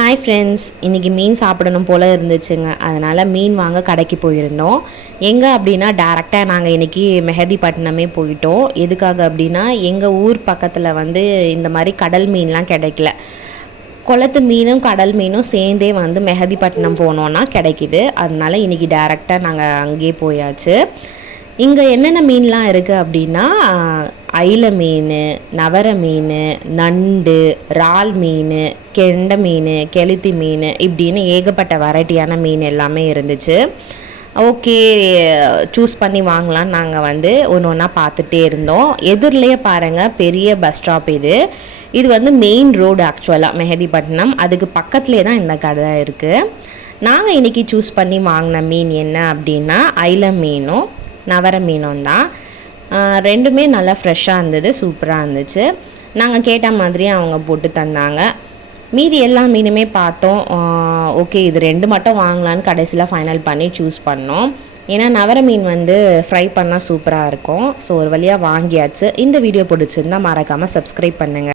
Hi friends இன்றைக்கி மீன் சாப்பிடணும் போல் இருந்துச்சுங்க. அதனால் மீன் வாங்க கடைக்கு போயிருந்தோம். எங்கே அப்படின்னா டேரெக்டாக நாங்கள் இன்றைக்கி மெஹதிப்பட்டினமே போயிட்டோம். எதுக்காக அப்படின்னா எங்கள் ஊர் பக்கத்தில் வந்து இந்த மாதிரி கடல் மீன்லாம் கிடைக்கல. குளத்து மீனும் கடல் மீனும் சேர்ந்தே வந்து மெஹதிப்பட்டினம் போனோன்னா கிடைக்கிது. அதனால இன்றைக்கி டேரெக்டாக நாங்கள் அங்கேயே போயாச்சு. இங்கே என்னென்ன மீன்லாம் இருக்குது அப்படின்னா ஐல மீன் நவர மீன் நண்டு இறால் மீன் கெண்டை மீன் கெளுத்தி மீன் இப்படின்னு ஏகப்பட்ட வெரைட்டியான மீன் எல்லாமே இருந்துச்சு. ஓகே சூஸ் பண்ணி வாங்கலாம்னு நாங்கள் வந்து ஒன்று ஒன்றா பார்த்துட்டே இருந்தோம். எதிரிலேயே பாருங்கள் பெரிய பஸ் ஸ்டாப் இது. இது வந்து மெயின் ரோடு ஆக்சுவலாக மெஹதிப்பட்டினம். அதுக்கு பக்கத்துலேயே தான் இந்த கடை இருக்குது நாங்கள் இன்றைக்கி சூஸ் பண்ணி வாங்கின மீன் என்ன அப்படின்னா ஐல மீனும் நவர மீனும் தான். ரெண்டுமே நல்லா ஃப்ரெஷ்ஷாக இருந்தது சூப்பராக இருந்துச்சு. நாங்கள் கேட்ட மாதிரி அவங்க போட்டு தந்தாங்க. மீதி எல்லா மீனுமே பார்த்தோம். ஓகே இது ரெண்டு மட்டும் வாங்கலான்னு கடைசியில் ஃபைனல் பண்ணி சூஸ் பண்ணோம். ஏன்னா நவர மீன் வந்து ஃப்ரை பண்ணால் சூப்பராக இருக்கும். ஸோ ஒரு வழியாக வாங்கியாச்சு. இந்த வீடியோ பிடிச்சிருந்தா மறக்காமல் சப்ஸ்கிரைப் பண்ணுங்கள்